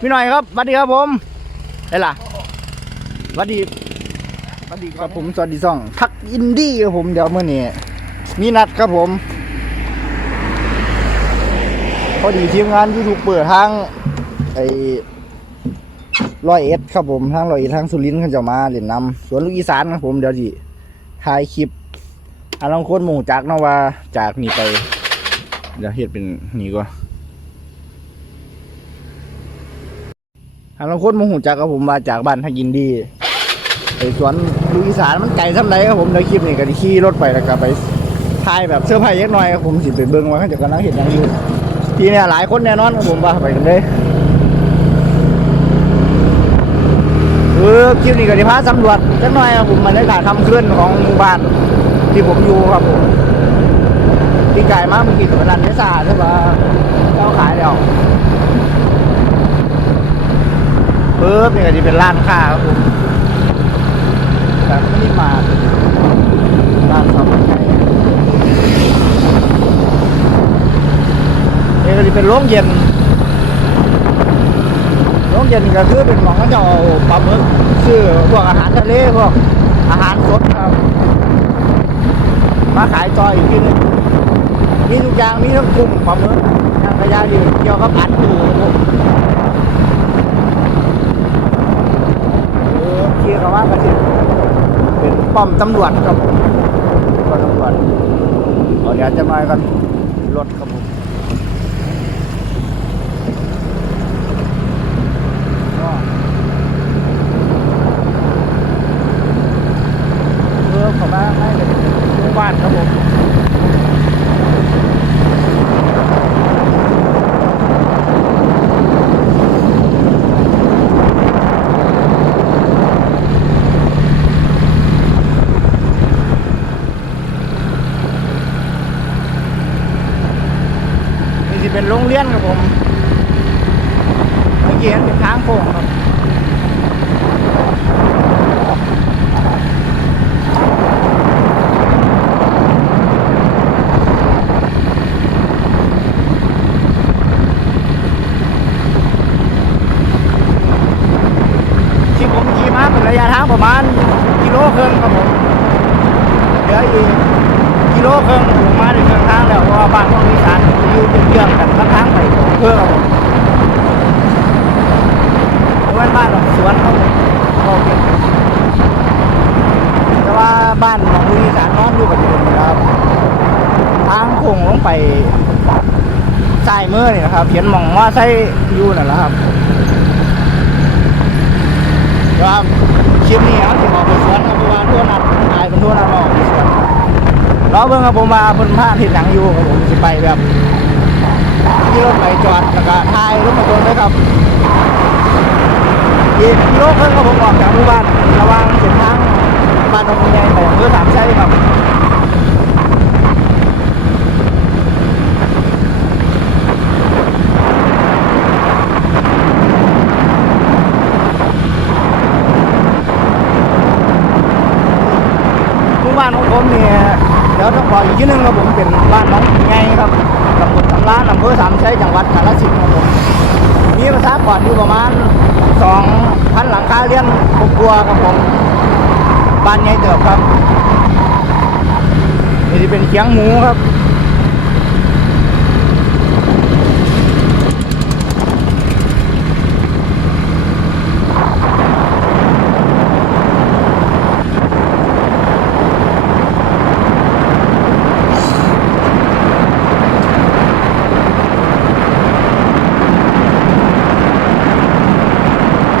พี่หน่อยครับสวัสดีครับผมได้ล่ะสวัสดีสวัสดีครับผมสวัสดีซ่องทักอินดี้ครับผมเดี๋ยวเมื่อนี้มีนัดครับผม พอดีทีมงานยูทูบเปิดทางไอ้ร้อยเอ็ดครับผมทางร้อยเอ็ดทางสุรินทร์เขาจะมาเล่นนำสวนลูกอีสานครับผมเดี๋ยวดิถ่ายคลิปอันลองคนหมู่จากนว่าจากนี่ไป เดี๋ยวเฮ็ดเป็นนี่ก็อัน ลองคนหมู่จากกับผมมาจากบ้านทักยินดีไอสวนลูกอีสานมันไกลทำไรครับผมเดี๋ยวคลิปนี้ก็สิขี่รถไปแล้วก็ไปถ่ายแบบเสื้อผ้าเล็กน้อยครับผมสิไปเบิ่งว่าเขาจะกำลังเห็นยังอยู่ทีเนี่ยหลายคนแน่นอนครับผมว่าไปกันเลยเออคลิปนี้ก็จะพาสำรวจจักน่อยครับผมบรรยากาศค่ำคืนของหมู่บ้านที่ผมอยู่ครับผมที่ไก่มากเมื่อกี้ตัวนั้นไม่สะอาใช่ปะเจ้าขายแล้ว เพิ่มนี่ก็จะเป็นร้านค้าครับผมแต่ไม่มาร้านสอบไก่นี่ก็จะเป็นโรงเย็นโรงเย็นนี่ก็คือเป็นหมองเขาจะเอาปลาหมึกซื้อพวกอาหารทะเลพวกอาหารสดครับ มาขายจอยอีกทีนึงมีทุกอย่างมีทั้งกุ้งปลาหมึกย่างกระยาดีเกี่ยวกับอัด กี้เขาว่าก็จะเป็นป้อมตำรวจครับป้อมตำรวจเอาเดี๋ยวจะมากันรถครับผม ก็เริ่มเข้ามาให้เลยหมู่บ้านครับผมนี่สิ เป็นโรงเรียนครับผมเมื่อกี้เป็นทางโค้งครับที่ผมขี่มาเป็นระยะทางประมาณกิโลครึ่งครับผมเหลืออีก กิโลเครึ่องมาถึงเครึ่องทางแล้วเพราะว่าบ้านของอีสานอยู่เป็นเรื่องกันทั้งทางไปของเพื่อครับผมเพราะว่าบ้านของสวนเขาโอเคแต่ว่าบ้านของอีสานนอนอยู่กับอยู่นี่ครับทางโค้งลงไปซ้ายมือนี่นะครับเห็นมองว่าใส่อยู่นั่นแหละครับว่าคลิปนี้ครับที่ออกไปสวนครับเพราะว่าทั่วนัดตายเป็นทั่วนัดมออกไปสวน ราเบิ่งครับผมมาเพิ่นพาที่หนังอยู่ครับผมจะไปแบบที่รถไปจอดแล้วก็ถ่ายรถมาตรงด้วยครับอีกกิโลครึ่งครับผมออกจากหมู่บ้านระวังเส้นทางบ้านตรงนี้ไปอำเภอสามชัยครับหมู่บ้านของผมเนี่ยเดี๋ยวต้องบอกอีกที่หนึงครับผมเป็นบ้านน้องไงครับตำบลสำรานอำเภอสามชัยจังหวัดกาฬสินธุ์ครับผม มีประชากรอยู่ประมาณ สองพันหลังคาเลี้ยนครอบครัวครับผมบ้านใหญ่เติบครับนี่จะเป็นเคียงหมูครับ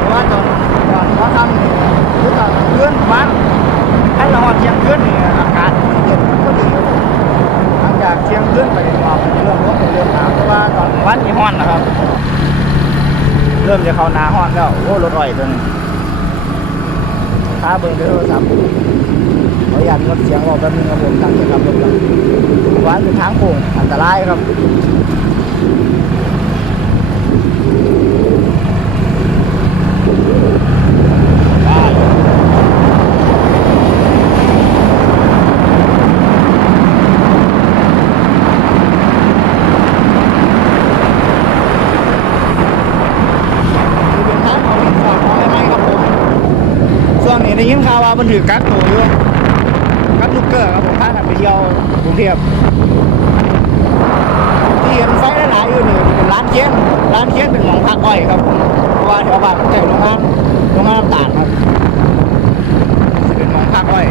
เพราะว่าตอนก่อนว่าทำนี่คือตอนเพื่อนบ้านให้เราเที่ยงคืนนี่อากาศเย็นมันก็ดีครับผมหลังจากเที่ยงคืนไปหมอกเริ่มลดเริ่มหนาวเพราะว่าต อนวันนี้ฮ้อนนะครับ เริ่มจะเข้านาฮ้อนแล้ว โอ้รถอ่อยตัวนึงค้าเบิ้งโทรศัพท์ขออนุญาตงดเสียงออกแป๊บนึงครับผมตั้งใจขับรถครับวันเป็นทางโค้งอันตรายครับ ได้ยินข่าวว่ามันถือกัดตัวอยู่กัดลูกเกอร์ครับผมพากันไปเที่ยวกรุงเทพที่เห็นไฟหลายๆอยู่นี่เป็นร้านเคียนร้านเคียนเป็นของพักอ้อยครับเพราะว่าแถวบ้านมันใกล้โรงงานโรงงานน้ำตาลครับเป็นของพักอ้อย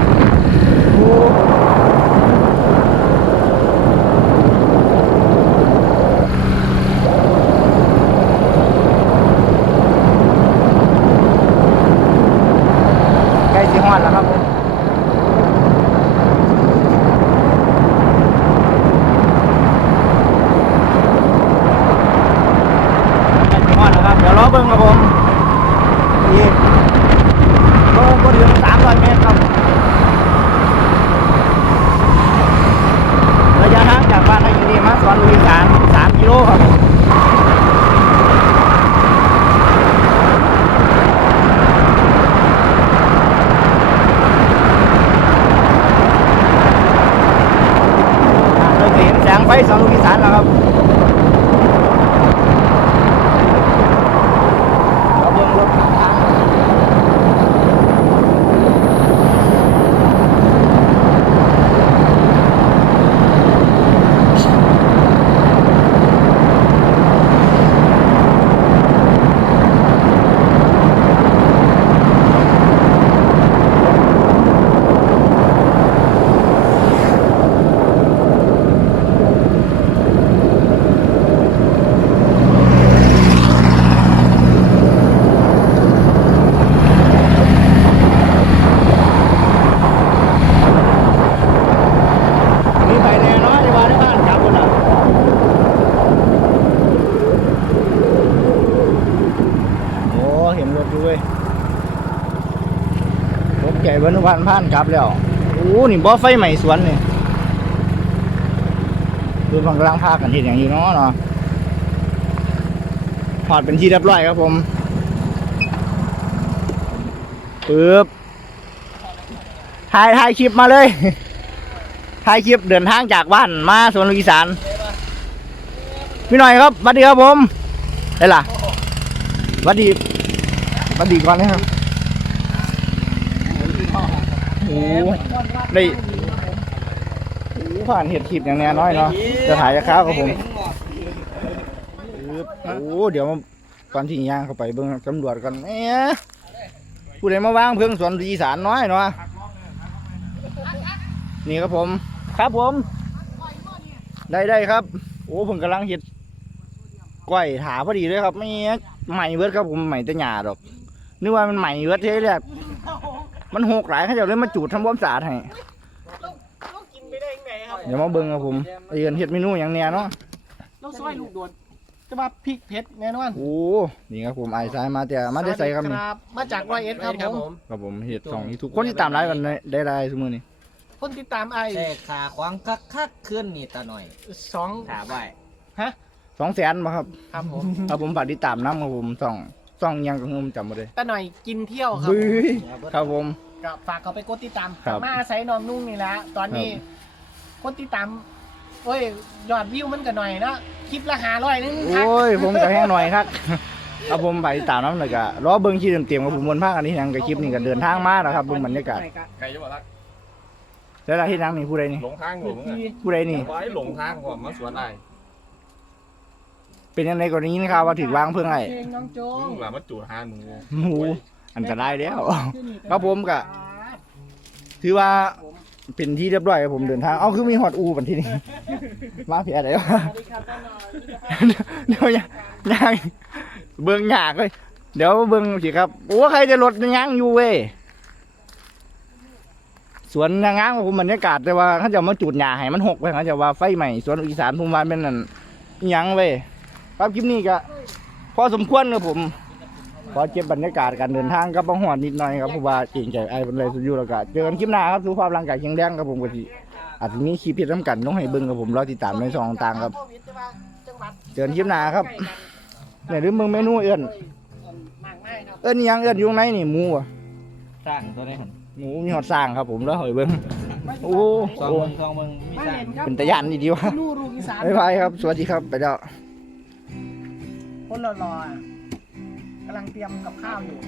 รถใหญ่บรรทุกพันผ่านกลับแล้วโอ้นี่บ่อไฟใหม่สวนนี่ดูมันกำลังพากันเห็นอย่างนี้เนาะเนาะพอดเป็นที่เรียบร้อยครับผมปึ๊บถ่ายถ่ายคลิปมาเลยถ่ายคลิปเดินทางจากบ้านมาสวนลูกอีสานพี่หน่อยครับสวัสดีครับผมได้ล่ะสวัสดีสวัสดีก่อนนะครับ โอ้ได้โอ้ผ่านเห็ดคลิปอย่างแน่น้อยเนาะจะถ่ายจะค้าวกับผมปึ๊บโอ้เดี๋ยวมาก่อนที่ย่างเข้าไปเบิ่งตำรวจกันเอ๊ะผู้ใดมาวางเพิ่งสวนลูกอีสานน้อยเนาะนี่ครับผม ครับผม ได้ได้ครับ โอ้ผมกำลังเห็ดก้อยถาพอดีเลยครับไม่งั้นใหม่เวิร์ดครับผมใหม่แต่หยาดอกนึกว่ามันใหม่เวิร์ดเท่แรก มันหกหลายเขาจะเลยมาจูดทำความสะอาดให้เรากินไปได้ยังไงครับเดี๋ยวมาเบิ่งครับผมไอเอินเห็ดเมนูอย่างเนี้ยเนาะเราซอยลูกโดดจะมาพริกเผ็ดแน่นอนโอ้นี่ครับผมไอซายมาแต่มาได้ใส่ครับนี่บมาจากร้อยเอ็ดครับผมครับผมเห็ดสองนี่ทุกคนที่ตามไลฟ์กันได้ได้ไลฟ์สมือนี่คนติดตามไอ้แต่ขาขวางคักคักๆขึ้นนี่ตาหน่อยสองถามไว้สองแสนมาครับ ครับผมครับผมฝากติดตามน้ำครับผมสอง สองยังกับเงินจำมาเลยตาหน่อยกินเที่ยวครับบื้อครับผม ก็ฝากเขาไปกดติดตามครับมาใส่นอนนุ่งนี่แหละตอนนี้คนติดตามโอ้ยยอดวิวมันก็หน่อยเนาะคลิปละหาร้อยนึงครับโอ้ยผมก็แห้งหน่อยครับเอาผมไปตามน้ำเลยก็รอเบิ้งคลิปเต็มๆกับผมบนภาคอันนี้ยังกับคลิปนี้ก็เดินทางมาแล้วครับเบิ้งบรรยากาศไก่จะบอกรักแล้วที่นั่งนี่ผู้ใดนี่หลงทางอยู่มึงอะผู้ใดนี่ไว้หลงทางก่อนมาสวนไอ้ เป็นยังไงกรณีนี้ครับว่าถือวางเพื่อนไอ้เพลงน้องโจมึงหลามาจูดหาหนูหมูอันตรายแล้ว ครับผมก็ ถือว่าเป็นที่เรียบร้อยครับผมเดินทาง เอ้าคือมีฮอดอูบันที่นี่มาเพียอะไรวะสวัสดีครับตาหน่อยเดี๋ยวยังยังเบิ้งยากเลย เดี๋ยวเบิ้งสิครับโอ้ใครจะรถยังอยู่เว้ยสวนยางงางของผมบรรยากาศแต่ว่าเขาจะมาจุดหญ้าให้มันหกไปเขาจะว่าไฟใหม่สวนอีสานภูมิวานเป็นนั่นอิหยังเว้ย ครับคลิปนี้ก็พอสมควรครับผมขอเก็บบรรยากาศการเดินทางกับบังหอนนิดหน่อยครับเพราะว่าเก่งใจไอ้เป็นไรสุดอยู่แล้วก็เจอกันคลิปหน้าครับสุขภาพร่างกายแข็งแรงครับผมก็ทีอาจจะมีคลิปเพียรน้ำกันต้องให้เบิ้งครับผมรอติดตามในช่องต่างๆครับโควิดแต่ว่าจังหวัดเจอกันคลิปหน้าครับเนี่ยหรือมึงเมนูเอื้อนมากมายครับเอื้อนอิหยังเอื้อนอยู่ไหนนี่หมูอะสร้างตัวนี้หั่นหมูมีหอดสร้างครับผมแล้วหอยเบิ้งโอ้ซองโหเมืองซองเมืองมีมาสร้างเห็นครับเป็นตะยันดีๆวะลูรูอีสานบ๊ายบายครับ สวัสดีครับไปแล้ว คนหล่อๆกำลังเตรียมกับข้าวอยู่